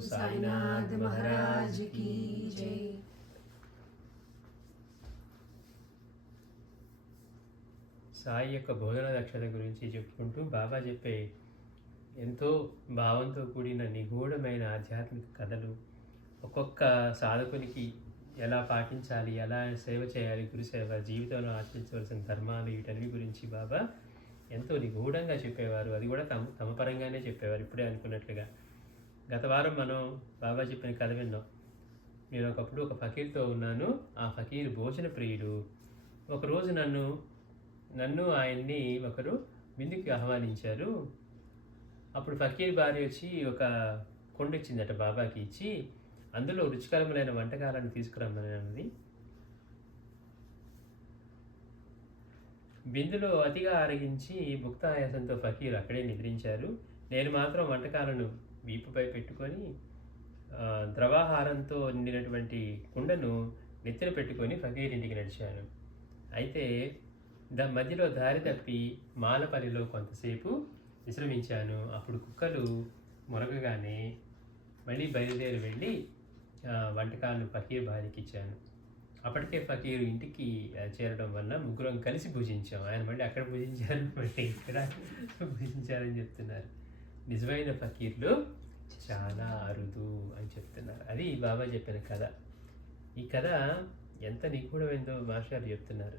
साईनाथ महाराज की जय। సాయి యొక్క బోధన దక్షత గురించి చెప్పుకుంటూ బాబా చెప్పే ఎంతో భావంతో కూడిన నిగూఢమైన ఆధ్యాత్మిక కథలు, ఒక్కొక్క సాధకునికి ఎలా పాటించాలి, ఎలా సేవ చేయాలి, గురుసేవ, జీవితంలో ఆచరించవలసిన ధర్మాలు, వీటన్ని గురించి బాబా ఎంతో నిగూఢంగా చెప్పేవారు. అది కూడా తమ పరంగానే చెప్పేవారు. ఇప్పుడే అనుకున్నట్లుగా గత వారం మనం బాబా చెప్పిన కథ విన్నాం. నేను ఒకప్పుడు ఒక ఫకీర్తో ఉన్నాను. ఆ ఫకీర్ భోజన ప్రియుడు. ఒకరోజు నన్ను ఆయన్ని ఒకరు విందుకి ఆహ్వానించారు. అప్పుడు ఫకీర్ భార్య వచ్చి ఒక కొండ ఇచ్చిందట బాబాకి. ఇచ్చి అందులో రుచికరములైన వంటకాలను తీసుకురమ్మని అన్నది. బిందులో అతిగా ఆరగించి భుక్తాయాసంతో ఫకీర్ అక్కడే నిద్రించారు. నేను మాత్రం వంటకాలను వీపుపై పెట్టుకొని ద్రవాహారంతో నిండినటువంటి కుండను నెత్తిన పెట్టుకొని ఫకీర్ ఇంటికి నడిచాను. అయితే మధ్యలో దారి తప్పి మాలపల్లిలో కొంతసేపు విశ్రమించాను. అప్పుడు కుక్కలు మొరగగానే మళ్ళీ బయలుదేరి వెళ్ళి వంటకాలను ఫకీర్ భార్యకి ఇచ్చాను. అప్పటికే ఫకీరు ఇంటికి చేరడం వల్ల ముగ్గురం కలిసి భుజించాం. ఆయన మళ్ళీ అక్కడ భుజించారు, మళ్ళీ ఇక్కడ భుజించారని చెప్తున్నారు. నిజమైన ఫకీర్లు చాలా అరుదు అని చెప్తున్నారు. అది బాబా చెప్పిన కథ. ఈ కథ ఎంత నిగూఢమైందో మాస్టర్ గారు చెప్తున్నారు.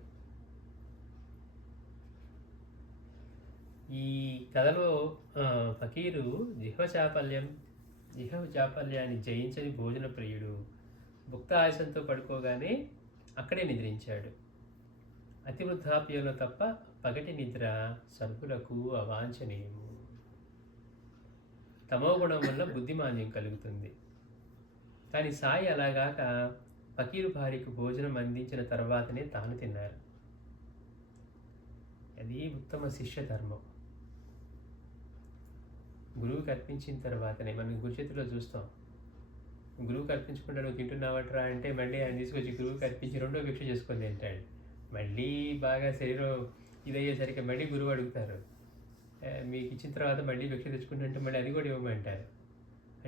ఈ కథలో ఫకీరు జిహ్వ చాపల్యాన్ని జయించని భోజన ప్రియుడు. భుక్త ఆయాసంతో పడుకోగానే అక్కడే నిద్రించాడు. అతి వృద్ధాప్యంలో తప్ప పగటి నిద్ర సర్పులకు అవాంఛనీయము. తమో గుణం వల్ల బుద్ధిమాన్యం కలుగుతుంది. కానీ సాయి అలాగాక ఫకీరు భార్యకు భోజనం అందించిన తర్వాతనే తాను తిన్నారు. అది ఉత్తమ శిష్య ధర్మం. గురువుకి అర్పించిన తర్వాతనే, మనం గురు చేతిలో చూస్తాం, గురువుకి అర్పించకుండా నువ్వు తింటున్నావట్రా అంటే మళ్ళీ ఆయన తీసుకొచ్చి గురువుకి అర్పించి రెండో భిక్ష చేసుకొని తింటాడు. మళ్ళీ బాగా శరీరం ఇదయ్యేసరికి మళ్ళీ గురువు అడుగుతారు, మీకు ఇచ్చిన తర్వాత మళ్ళీ భిక్ష తెచ్చుకుంటుంటే మళ్ళీ అది కూడా ఇవ్వమంటారు.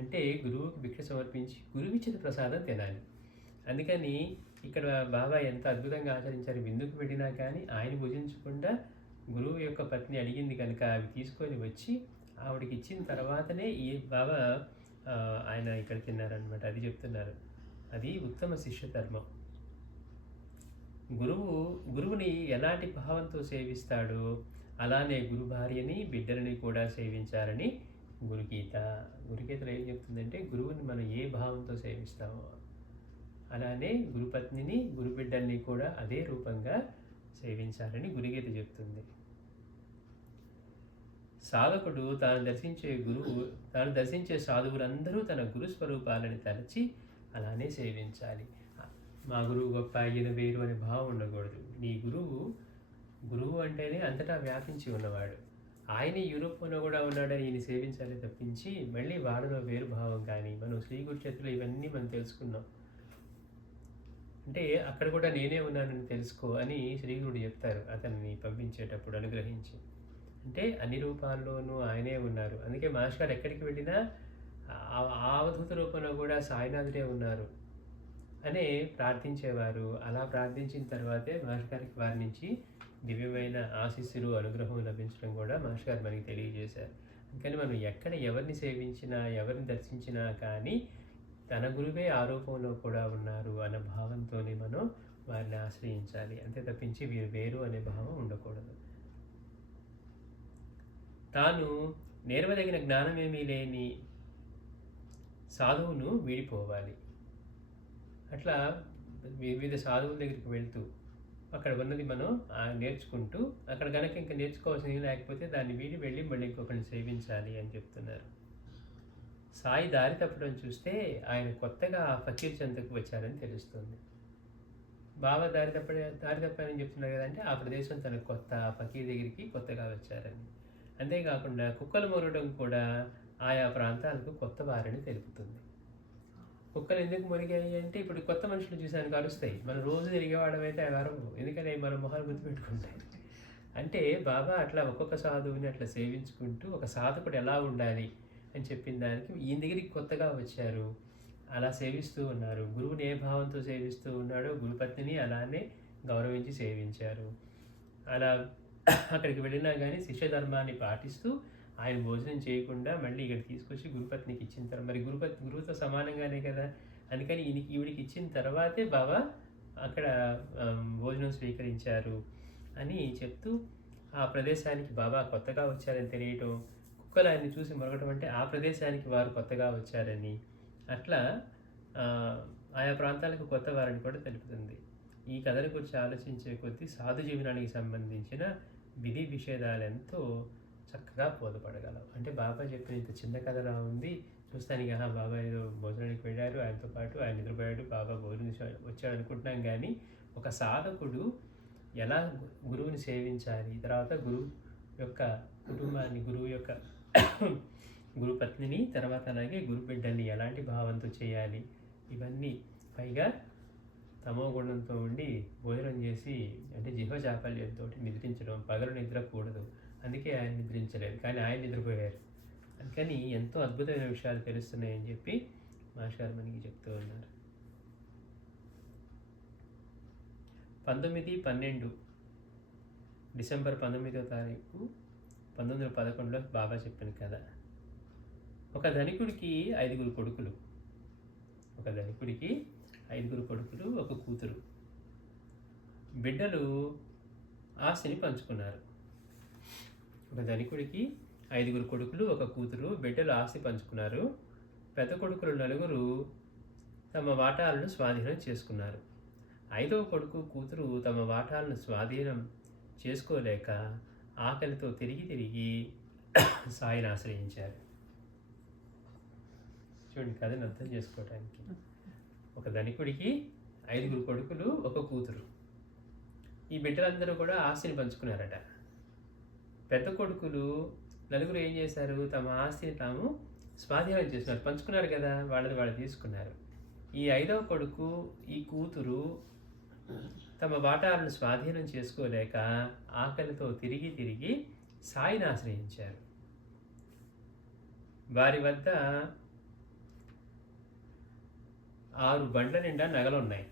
అంటే గురువుకి భిక్ష సమర్పించి గురువు ఇచ్చిన ప్రసాదం తినాలి. అందుకని ఇక్కడ బాబా ఎంత అద్భుతంగా ఆచరించారు. విందుకు పెట్టినా కానీ ఆయన భుజించకుండా గురువు యొక్క పత్ని అడిగింది కనుక అవి తీసుకొని వచ్చి ఆవిడకి ఇచ్చిన తర్వాతనే ఈ బాబా ఆయన ఇక్కడ తిన్నారనమాట. అది చెప్తున్నారు. అది ఉత్తమ శిష్య ధర్మం. గురువుని ఎలాంటి భావంతో సేవిస్తాడో అలానే గురు భార్యని, బిడ్డలని కూడా సేవించాలని గురుగీతలో ఏం చెప్తుందంటే, గురువుని మనం ఏ భావంతో సేవిస్తామో అలానే గురుపత్నిని, గురుబిడ్డల్ని కూడా అదే రూపంగా సేవించాలని గురుగీత చెప్తుంది. సాధకుడు తాను దర్శించే సాధువులందరూ తన గురు స్వరూపాలని తలచి అలానే సేవించాలి. మా గురువు గొప్ప, ఈయన వేరు అనే భావం ఉండకూడదు. నీ గురువు అంటేనే అంతటా వ్యాపించి ఉన్నవాడు. ఆయన యూరోప్లో కూడా ఉన్నాడని ఈయన సేవించాలి తప్పించి మళ్ళీ వాడిలో వేరు భావం కానీ, మనం శ్రీ గురు చేతిలో ఇవన్నీ మనం తెలుసుకున్నాం అంటే అక్కడ కూడా నేనే ఉన్నానని తెలుసుకో అని శ్రీగురుడు చెప్తారు అతన్ని పంపించేటప్పుడు అనుగ్రహించి. అంటే అన్ని రూపాల్లోనూ ఆయనే ఉన్నారు. అందుకే మాస్టర్ గారు ఎక్కడికి వెళ్ళినా అవధూత రూపంలో కూడా సాయినాథుడే ఉన్నారు అనే ప్రార్థించేవారు. అలా ప్రార్థించిన తర్వాతే మాస్టర్ గారికి వారి నుంచి దివ్యమైన ఆశీస్సులు, అనుగ్రహం లభించడం కూడా మాస్టర్ గారు మనకి తెలియజేశారు. అందుకని మనం ఎక్కడ ఎవరిని సేవించినా, ఎవరిని దర్శించినా కానీ తన గురువే ఆరోపంలో కూడా ఉన్నారు అన్న భావంతోనే మనం వారిని ఆశ్రయించాలి. అంతే తప్పించి వీరు వేరు అనే భావం ఉండకూడదు. తాను నేర్వదగిన జ్ఞానమేమీ లేని సాధువును వీడిపోవాలి. అట్లా వివిధ సాధువుల దగ్గరికి వెళ్తూ అక్కడ ఉన్నది మనం నేర్చుకుంటూ, అక్కడ కనుక ఇంకా నేర్చుకోవాల్సింది లేకపోతే దాన్ని వీడి వెళ్ళి మళ్ళీ ఇంకొకరిని సేవించాలి అని చెప్తున్నారు. సాయి దారి తప్పడం చూస్తే ఆయన కొత్తగా ఆ ఫకీర్ చెంతకు వచ్చారని తెలుస్తుంది. బాబా దారి తప్పారని చెప్తున్నారు కదంటే ఆ ప్రదేశం తన కొత్త, ఆ ఫకీర్ దగ్గరికి కొత్తగా వచ్చారని. అంతేకాకుండా కుక్కలు మొరగడం కూడా ఆయా ప్రాంతాలకు కొత్త వారని తెలుపుతుంది. కుక్కలు ఎందుకు మునిగాయి అంటే ఇప్పుడు కొత్త మనుషులు చూసానికి అరుస్తాయి. మనం రోజు తిరిగేవాడమైతే అవి అరవు, ఎందుకని మన మొహాలు గుర్తుపెట్టుకుంటాయి. అంటే బాబా అట్లా ఒక్కొక్క సాధువుని అట్లా సేవించుకుంటూ ఒక సాధకుడు ఎలా ఉండాలి అని చెప్పిన దానికి ఈయన దగ్గరికి కొత్తగా వచ్చారు, అలా సేవిస్తూ ఉన్నారు. గురువుని ఏ భావంతో సేవిస్తూ ఉన్నాడో గురుపత్నిని అలానే గౌరవించి సేవించారు. అలా అక్కడికి వెళ్ళినా కానీ శిష్య ధర్మాన్ని పాటిస్తూ ఆయన భోజనం చేయకుండా మళ్ళీ ఇక్కడ తీసుకొచ్చి గురుపత్నికి ఇచ్చిన తర్వాత, మరి గురువుతో సమానంగానే కదా, అందుకని ఈవిడికి ఇచ్చిన తర్వాతే బాబా అక్కడ భోజనం స్వీకరించారు అని చెప్తూ, ఆ ప్రదేశానికి బాబా కొత్తగా వచ్చారని తెలియటం, కుక్కలు ఆయన్ని చూసి మొరగటం అంటే ఆ ప్రదేశానికి వారు కొత్తగా వచ్చారని, అట్లా ఆయా ప్రాంతాలకు కొత్త వారిని కూడా తెలుపుతుంది. ఈ కథల గురించి ఆలోచించే కొద్దీ సాధు జీవనానికి సంబంధించిన విధి విషేదాలు ఎంతో చక్కగా బోధపడగలవు. అంటే బాబా చెప్పిన ఇంత చిన్న కథలా ఉంది, చూస్తానికి బాబా ఏదో భోజనానికి వెళ్ళారు, ఆయనతో పాటు ఆయన నిద్రపోయాడు, బాబా భోజనం వచ్చాడు అనుకుంటున్నాం. కానీ ఒక సాధకుడు ఎలా గురువుని సేవించాలి, తర్వాత గురువు యొక్క కుటుంబాన్ని, గురువు యొక్క గురుపత్నిని, తర్వాత అలాగే గురు బిడ్డల్ని ఎలాంటి భావంతో చేయాలి, ఇవన్నీ పైగా తమో గుణంతో ఉండి భోజనం చేసి అంటే జిహ్వ చాపల్యంతో నిద్రించడం, పగలు నిద్రకూడదు, అందుకే ఆయన నిద్రించలేదు, కానీ ఆయన నిద్రపోయారు. అందుకని ఎంతో అద్భుతమైన విషయాలు తెలుస్తున్నాయని చెప్పి మాస్టర్ మనకి చెప్తూ ఉన్నారు. 19/12 డిసెంబర్ 19వ తారీఖు 1911లో బాబా చెప్పిన కథ. ఒక ధనికుడికి 5 కొడుకులు. ఒక ధనికుడికి 5 కొడుకులు, ఒక కూతురు. బిడ్డలు ఆస్తిని పంచుకున్నారు. ఒక ధనికుడికి 5 కొడుకులు, ఒక కూతురు, బిడ్డలు ఆస్తి పంచుకున్నారు. పెద్ద కొడుకులు 4 తమ వాటాలను స్వాధీనం చేసుకున్నారు. 5వ కొడుకు, కూతురు తమ వాటాలను స్వాధీనం చేసుకోలేక ఆకలితో తిరిగి సాయిని ఆశ్రయించారు. చూడండి కథను అర్థం చేసుకోవడానికి. ఒక ధనికుడికి 5 కొడుకులు, ఒక కూతురు. ఈ బిడ్డలందరూ కూడా ఆస్తిని పంచుకున్నారట. పెద్ద కొడుకులు 4 ఏం చేశారు, తమ ఆస్తిని తాము స్వాధీనం చేస్తున్నారు, పంచుకున్నారు కదా, వాళ్ళది వాళ్ళు తీసుకున్నారు. ఈ 5వ కొడుకు, ఈ కూతురు తమ వాటాలను స్వాధీనం చేసుకోలేక ఆకలితో తిరిగి సాయిని ఆశ్రయించారు. వారి వద్ద 6 బండ్ల నిండా నగలున్నాయి.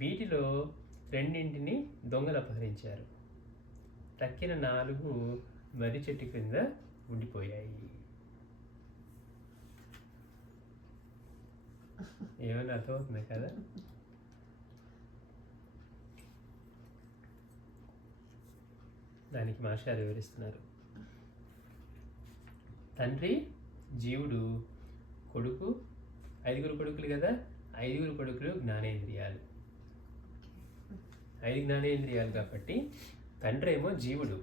వీటిలో 2 దొంగలు అపహరించారు. తక్కిన 4 మర్రి చెట్టు కింద ఉండిపోయాయి. ఏమైనా అర్థమవుతుంది కదా. దానికి మాస్టర్ వివరిస్తున్నారు. తండ్రి జీవుడు, కొడుకు 5 కొడుకులు కదా, 5 కొడుకులు జ్ఞానేంద్రియాలు. 5 జ్ఞానేంద్రియాలు కాబట్టి తండ్రి ఏమో జీవుడు.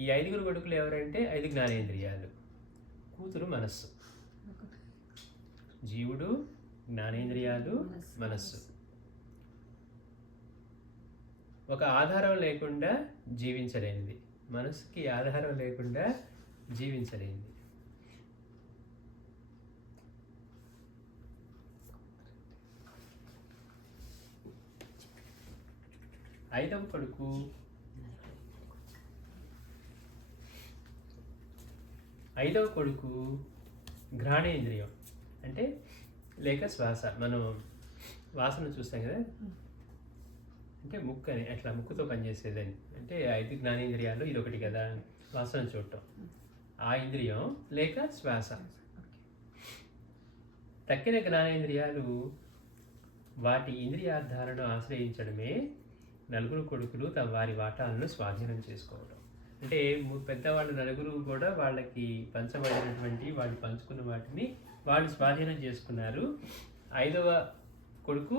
ఈ 5 కొడుకులు ఎవరంటే 5 జ్ఞానేంద్రియాలు, కూతురు మనస్సు. జీవుడు, జ్ఞానేంద్రియాలు, మనస్సు. ఒక ఆధారం లేకుండా జీవించలేనిది, మనస్సుకి ఆధారం లేకుండా జీవించలేనిది. ఐదవ కొడుకు ఘ్రాణేంద్రియం అంటే లేక శ్వాస. మనం వాసన చూస్తాం కదా, అంటే ముక్కు అని, అట్లా ముక్కుతో పనిచేసేదని. అంటే 5 జ్ఞానేంద్రియాలు ఇదొకటి కదా, వాసన చూడటం. ఆ ఇంద్రియం లేక శ్వాస. తక్కిన జ్ఞానేంద్రియాలు వాటి ఇంద్రియార్థాలను ఆశ్రయించడమే 4 కొడుకులు తమ వారి వాటాలను స్వాధీనం చేసుకోవడం. అంటే పెద్దవాళ్ళు 4 కూడా వాళ్ళకి పంచబడినటువంటి, వాళ్ళు పంచుకున్న వాటిని వాళ్ళు స్వాధీనం చేసుకున్నారు. 5వ కొడుకు,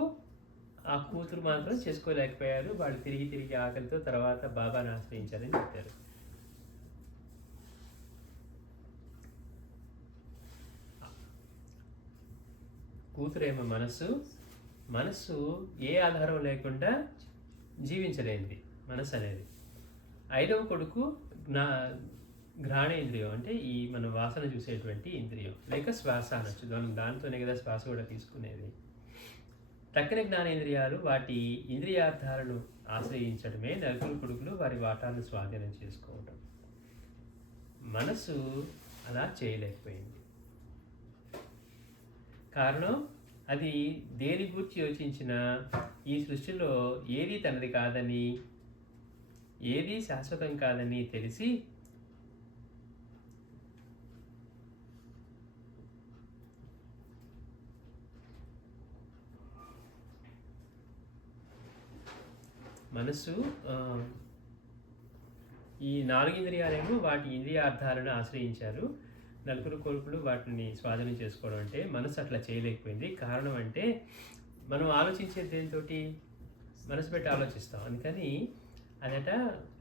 ఆ కూతురు మాత్రం చేసుకోలేకపోయారు. వాళ్ళు తిరిగి ఆకలితో తర్వాత బాబాను ఆశ్రయించారని చెప్పారు. కూతురేమో మనస్సు ఏ ఆధారం లేకుండా జీవించలేనిది మనస్సు అనేది. 5వ కొడుకు ఘ్రాణేంద్రియం అంటే ఈ మన వాసన చూసేటువంటి ఇంద్రియం లేక శ్వాస అనొచ్చు. దానితోనే కదా శ్వాస కూడా తీసుకునేది. తక్కిన జ్ఞానేంద్రియాలు వాటి ఇంద్రియార్థాలను ఆశ్రయించడమే 4 కొడుకులు వారి వాటాలను స్వాధీనం చేసుకోవడం. మనసు అలా చేయలేకపోయింది. కారణం అది దేని గురించి యోచించినా ఈ సృష్టిలో ఏది తనది కాదని, ఏది శాశ్వతం కాదని తెలిసి మనస్సు ఈ 4 ఇంద్రియాలేమో వాటి ఇంద్రియార్థాలను ఆశ్రయించారు. నలుగురు కొడుకులు వాటిని స్వాధీనం చేసుకోవడం అంటే మనసు అట్లా చేయలేకపోయింది. కారణం అంటే మనం ఆలోచించేది దేనితోటి మనసు పెట్టి ఆలోచిస్తాం. అందుకని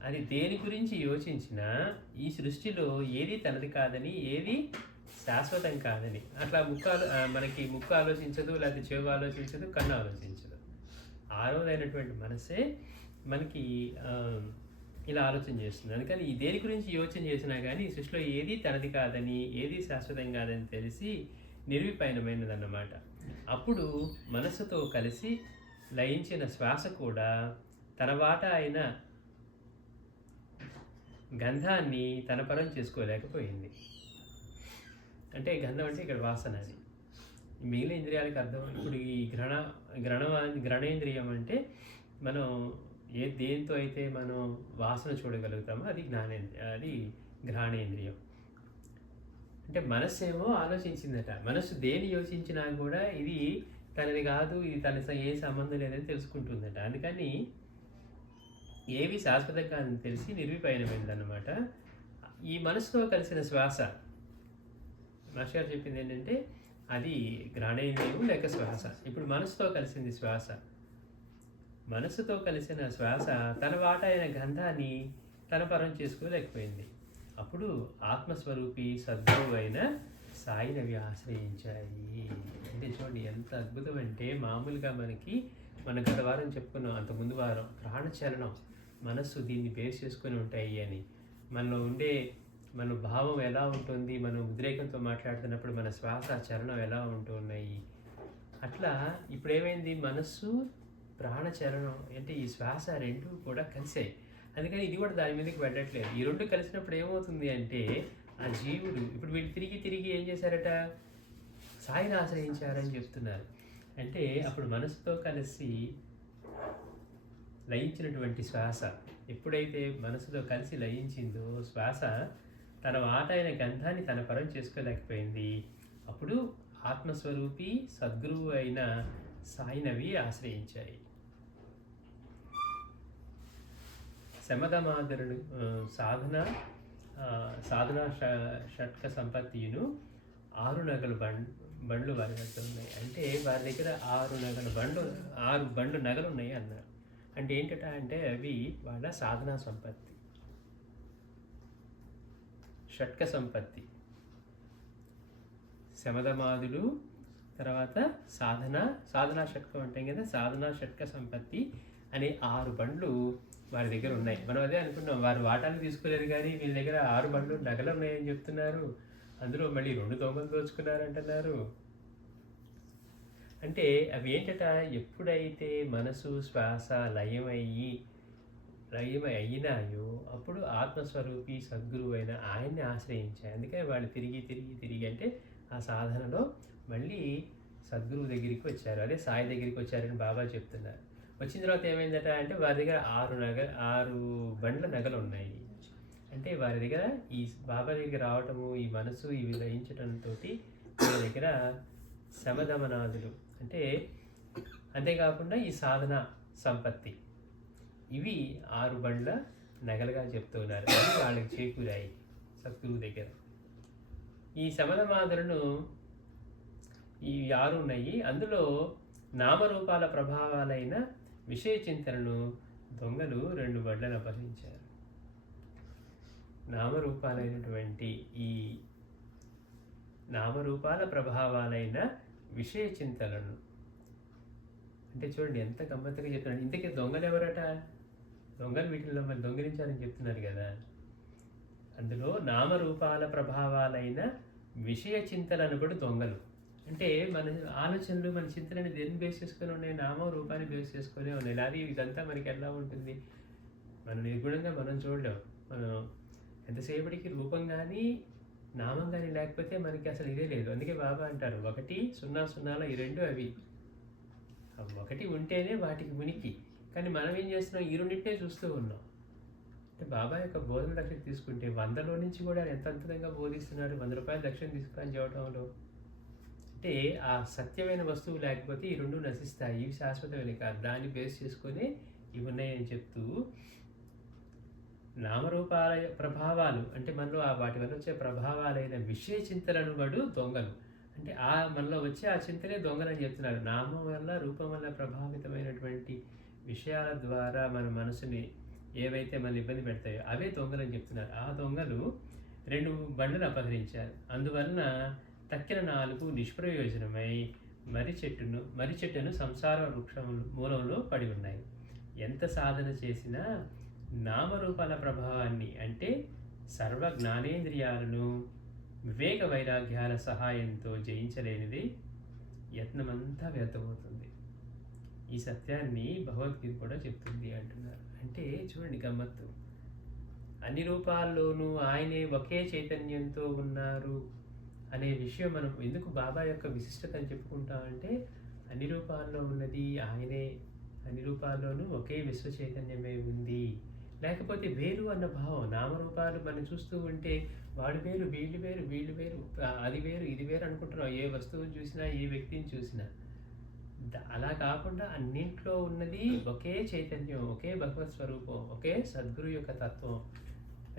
అది దేని గురించి యోచించినా ఈ సృష్టిలో ఏది తనది కాదని, ఏది శాశ్వతం కాదని. అట్లా మనకి ముక్కు ఆలోచించదు, లేకపోతే చెవు ఆలోచించదు, కన్ను ఆలోచించదు. ఆరోదైనటువంటి మనసే మనకి ఇలా ఆలోచన చేస్తుంది. అందుకని ఈ దేని గురించి యోచన చేసినా కానీ సృష్టిలో ఏది తనది కాదని, ఏది శాశ్వతం కాదని తెలిసి నిర్విపైనమైనదన్నమాట. అప్పుడు మనస్సుతో కలిసి లయించిన శ్వాస కూడా తన వాటా అయిన గంధాన్ని తన పరం చేసుకోలేకపోయింది. అంటే గంధం అంటే ఇక్కడ వాసన. అది మిగిలిన ఇంద్రియాలకు అర్థం. ఇప్పుడు ఈ గ్రహణేంద్రియం అంటే మనం దేంతో అయితే మనం వాసన చూడగలుగుతామో అది అది గ్రహణేంద్రియం. అంటే మనస్సు ఏమో ఆలోచించిందట. మనస్సు దేని యోచించినా కూడా ఇది తనది కాదు, ఇది తన ఏ సంబంధం లేదని తెలుసుకుంటుందట. అందుకని ఏవి శాశ్వతం కాదని తెలిసి నిర్విపైనమైందన్నమాట. ఈ మనసుతో కలిసిన శ్వాస మాస్టర్ గారు చెప్పింది ఏంటంటే అది గ్రహణేంద్రియం లేక శ్వాస. ఇప్పుడు మనసుతో కలిసింది శ్వాస. మనసుతో కలిసిన శ్వాస తన వాటా అయిన గంధాన్ని తన పరం చేసుకోలేకపోయింది. అప్పుడు ఆత్మస్వరూపి సద్గురువు అయిన సాయినవి ఆశ్రయించాయి. అంటే చూడండి ఎంత అద్భుతం అంటే, మామూలుగా మన గత వారం చెప్పుకున్నాం, అంతకుముందు వారం ప్రాణచలనం మనస్సు దీన్ని బేస్ చేసుకొని ఉంటాయి అని. మనలో ఉండే మన భావం ఎలా ఉంటుంది, మనం ఉద్రేకంతో మాట్లాడుతున్నప్పుడు మన శ్వాస చలనం ఎలా ఉంటున్నాయి. అట్లా ఇప్పుడు ఏమైంది, మనస్సు ప్రాణచలనం అంటే ఈ శ్వాస రెండు కూడా కలిసాయి. అందుకని ఇది కూడా దాని మీదకి వెళ్ళట్లేదు. ఈ రెండు కలిసినప్పుడు ఏమవుతుంది అంటే ఆ జీవుడు ఇప్పుడు వీళ్ళు తిరిగి ఏం చేశారట, సాయిని ఆశ్రయించారని చెప్తున్నారు. అంటే అప్పుడు మనసుతో కలిసి లయించినటువంటి శ్వాస ఎప్పుడైతే మనసుతో కలిసి లయించిందో శ్వాస తన వాటైన గంధాన్ని తన పరం చేసుకోలేకపోయింది. అప్పుడు ఆత్మస్వరూపి సద్గురువు అయిన సాయినవి ఆశ్రయించాయి. శమధమాదరుడు సాధన షట్క సంపత్తియును 6 నగల బండ్లు వారి వద్ద ఉన్నాయి. అంటే వారి దగ్గర 6 బండ్లు నగలు ఉన్నాయి అన్నారు. అంటే ఏంటట అంటే అవి వాళ్ళ సాధనా సంపత్తి, షట్క సంపత్తి. శమధమాదులు, తర్వాత సాధనా షట్కం అంటాం కదా, సాధనా షట్క సంపత్తి అనే 6 బండ్లు వారి దగ్గర ఉన్నాయి. మనం అదే అనుకున్నాం, వారు వాటాలు తీసుకోలేరు కానీ వీళ్ళ దగ్గర 6 బండ్లు నగలు ఉన్నాయని చెప్తున్నారు. అందులో మళ్ళీ 2 దొంగలు దోచుకున్నారంటున్నారు. అంటే అవి ఏంటట, ఎప్పుడైతే మనసు శ్వాస అయినాయో అప్పుడు ఆత్మస్వరూపి సద్గురువు అయిన ఆయన్ని ఆశ్రయించాయి. అందుకని వాళ్ళు తిరిగి అంటే ఆ సాధనలో మళ్ళీ సద్గురువు దగ్గరికి వచ్చారు, అదే సాయి దగ్గరికి వచ్చారని బాబా చెప్తున్నారు. వచ్చిన తర్వాత ఏమైందట అంటే వారి దగ్గర 6 బండ్ల నగలు ఉన్నాయి. అంటే వారి దగ్గర ఈ బాబా దగ్గర రావటము, ఈ మనసు ఇవి లయించడంతో వారి దగ్గర శమధమనాదులు అంటే అంతేకాకుండా ఈ సాధన సంపత్తి ఇవి 6 బండ్ల నగలుగా చెప్తున్నారు. అవి వాళ్ళకి చేకూరాయి సద్గురువు దగ్గర. ఈ శమధమాదులను ఈ 6 ఉన్నాయి. అందులో నామరూపాల ప్రభావాలైన విషయ చింతనను దొంగలు 2 బండ్లను అపహరించారు. నామరూపాల ప్రభావాలైన విషయ చింతనను అంటే చూడండి ఎంత గమ్మత్తుగా చెప్తున్నాడు. ఇంతకీ దొంగలు ఎవరట, దొంగలు వీటిల్లో మరి దొంగిలించాలని చెప్తున్నారు కదా. అందులో నామరూపాల ప్రభావాలైన విషయ చింతనను కూడా దొంగలు. అంటే మన ఆలోచనలు మన చింతనని దేన్ని బేస్ చేసుకొని ఉన్నాయి, నామ రూపాన్ని బేస్ చేసుకొని ఉన్నాయి. అది ఇదంతా మనకి ఎలా ఉంటుంది, మనం నిర్గుణంగా మనం చూడలేం. మనం ఎంతసేపటికి రూపం కానీ నామం కానీ లేకపోతే మనకి అసలు ఇదే లేదు. అందుకే బాబా అంటారు 1 0 0 ఈ రెండు అవి. ఒకటి ఉంటేనే వాటికి ఉనికి. కానీ మనం ఏం చేస్తున్నాం, ఈ రెండింటినే చూస్తూ ఉన్నాం. అంటే బాబా యొక్క బోధన దక్షిణ తీసుకుంటే 100లో నుంచి కూడా ఆయన ఎంత అద్భుతంగా బోధిస్తున్నాడు. 100 రూపాయల దక్షిణ తీసుకుని చెప్పడంలో అంటే ఆ సత్యమైన వస్తువు లేకపోతే ఈ రెండు నశిస్తాయి, ఇవి శాశ్వతమైన కాదు. దాన్ని బేస్ చేసుకొని ఇవి ఉన్నాయని చెప్తూ నామరూపాల ప్రభావాలు అంటే మనలో వాటి వల్ల వచ్చే ప్రభావాలైన విషయ చింతనను వాడు దొంగలు. అంటే మనలో వచ్చే ఆ చింతనే దొంగలని చెప్తున్నారు. నామం వల్ల రూపం వల్ల ప్రభావితమైనటువంటి విషయాల ద్వారా మన మనసుని ఏవైతే మన ఇబ్బంది పెడతాయో అవే దొంగలని చెప్తున్నారు. ఆ దొంగలు 2 బండ్లను అపహరించారు. అందువలన తక్కిన 4 నిష్ప్రయోజనమై మర్రి చెట్టును సంసార వృక్షం మూలంలో పడి ఉన్నాయి. ఎంత సాధన చేసినా నామరూపాల ప్రభావాన్ని అంటే సర్వ జ్ఞానేంద్రియాలను వివేక వైరాగ్యాల సహాయంతో జయించలేనిది యత్నమంతా వ్యర్థమవుతుంది. ఈ సత్యాన్ని భగవద్గీత కూడా చెప్తుంది అంటున్నారు. అంటే చూడండి గమ్మత్తు, అన్ని రూపాల్లోనూ ఆయనే ఒకే చైతన్యంతో ఉన్నారు అనే విషయం మనం ఎందుకు బాబా యొక్క విశిష్టత అని చెప్పుకుంటామంటే అన్ని రూపాల్లో ఉన్నది ఆయనే, అన్ని రూపాల్లోనూ ఒకే విశ్వ చైతన్యమే ఉంది. లేకపోతే వేరు అన్న భావం, నామరూపాలు మనం చూస్తూ ఉంటే వాడు వేరు, వీళ్ళు వేరు, వీళ్ళు వేరు, అది వేరు, ఇది వేరు అనుకుంటున్నాం. ఏ వస్తువుని చూసినా, ఏ వ్యక్తిని చూసినా. అలా కాకుండా అన్నింట్లో ఉన్నది ఒకే చైతన్యం, ఒకే భగవత్ స్వరూపం, ఒకే సద్గురు యొక్క తత్వం.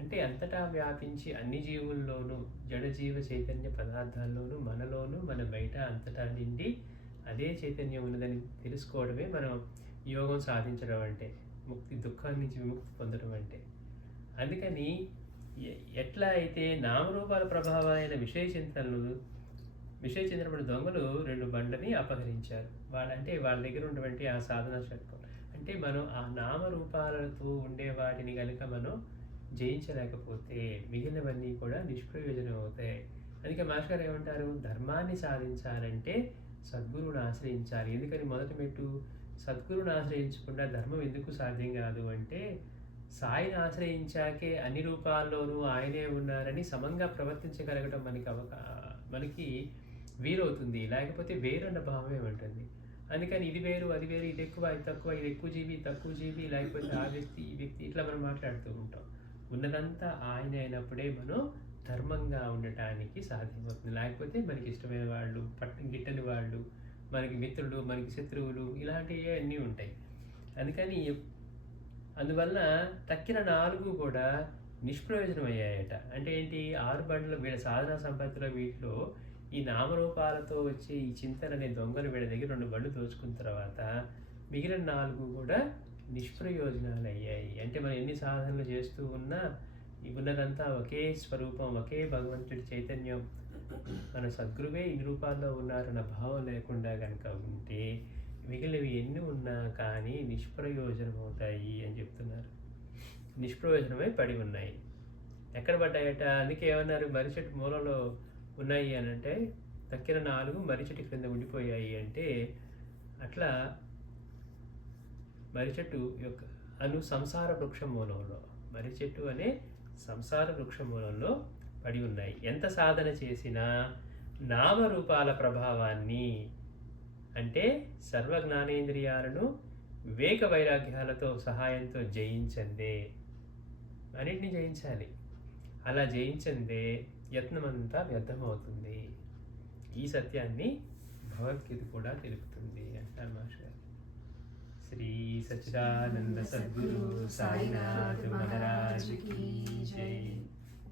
అంటే అంతటా వ్యాపించి అన్ని జీవుల్లోనూ, జడజీవ చైతన్య పదార్థాల్లోనూ, మనలోనూ, మన బయట అంతటా నిండి అదే చైతన్యం ఉన్నదని తెలుసుకోవడమే మనం యోగం సాధించడం అంటే, ముక్తి, దుఃఖాన్ని నుంచి విముక్తి పొందడం అంటే. అందుకని ఎట్లా అయితే నామరూపాల ప్రభావాలైన విషయ చింతనపడి దొంగలు 2 బండ్లని అపహరించారు. వాళ్ళ దగ్గర ఉన్నటువంటి ఆ సాధనా శక్తం అంటే మనం ఆ నామరూపాలతో ఉండే వాటిని కనుక మనం జయించలేకపోతే మిగిలినవన్నీ కూడా నిష్ప్రయోజనం అవుతాయి. అందుకే మాస్టర్ గారు ఏమంటారు, ధర్మాన్ని సాధించాలంటే సద్గురువుని ఆశ్రయించాలి. ఎందుకని మొదటి మెట్టు సద్గురువుని ఆశ్రయించకుండా ధర్మం ఎందుకు సాధ్యం కాదు అంటే, సాయిని ఆశ్రయించాకే అన్ని రూపాల్లోనూ ఆయనే ఉన్నారని సమంగా ప్రవర్తించగలగడం మనకి వీలవుతుంది. లేకపోతే వేరు అన్న భావమే ఉంటుంది. అందుకని ఇది వేరు, అది వేరు, ఇది ఎక్కువ, ఇది తక్కువ, ఇది ఎక్కువ జీవి, తక్కువ జీవి, లేకపోతే ఆ వ్యక్తి, ఈ వ్యక్తి, ఇట్లా మనం మాట్లాడుతూ ఉంటాం. ఉన్నదంతా ఆయన అయినప్పుడే మనం ధర్మంగా ఉండటానికి సాధ్యమవుతుంది. లేకపోతే మనకి ఇష్టమైన వాళ్ళు, గిట్టని వాళ్ళు, మనకి మిత్రులు, మనకి శత్రువులు, ఇలాంటివి అన్నీ ఉంటాయి. అందువల్ల తక్కిన 4 కూడా నిష్ప్రయోజనం అయ్యాయట. అంటే ఏంటి, 6 బండ్లు వీళ్ళ సాధనా సంపత్తిలో వీటిలో ఈ నామరూపాలతో వచ్చే ఈ చింతన అనే దొంగలు వీళ్ళ దగ్గర 2 బండ్లు దోచుకున్న తర్వాత మిగిలిన 4 కూడా నిష్ప్రయోజనాలు అయ్యాయి. అంటే మనం ఎన్ని సాధనలు చేస్తూ ఉన్నా ఉన్నదంతా ఒకే స్వరూపం, ఒకే భగవంతుడి చైతన్యం, మన సద్గురువే ఇన్ని రూపాల్లో ఉన్నారన్న భావం లేకుండా కనుక ఉంటే మిగిలినవి ఎన్ని ఉన్నా కానీ నిష్ప్రయోజనం అవుతాయి అని చెప్తున్నారు. నిష్ప్రయోజనమై పడి ఉన్నాయి. ఎక్కడ పడ్డాయట? అందుకే ఏమన్నారు, మర్రి చెట్టు మూలలో ఉన్నాయి అని అంటే తక్కిన 4 మర్రి చెట్టు క్రింద ఉండిపోయాయి అంటే, అట్లా మర్రి చెట్టు యొక్క సంసార వృక్ష మూలంలో, మర్రి చెట్టు అనే సంసార వృక్ష మూలంలో పడి ఉన్నాయి. ఎంత సాధన చేసినా నామరూపాల ప్రభావాన్ని అంటే సర్వ జ్ఞానేంద్రియాలను వివేక వైరాగ్యాలతో సహాయంతో జయించందే, అన్నిటిని జయించాలి. అలా జయించందే యత్నమంతా వ్యర్థమవుతుంది. ఈ సత్యాన్ని భగవద్గీత కూడా తెలుపుతుంది అంటారు మాస్టర్. శ్రీ సచ్చిదానంద సద్గురు సాయినాథ్ మహారాజ్ కీ జై.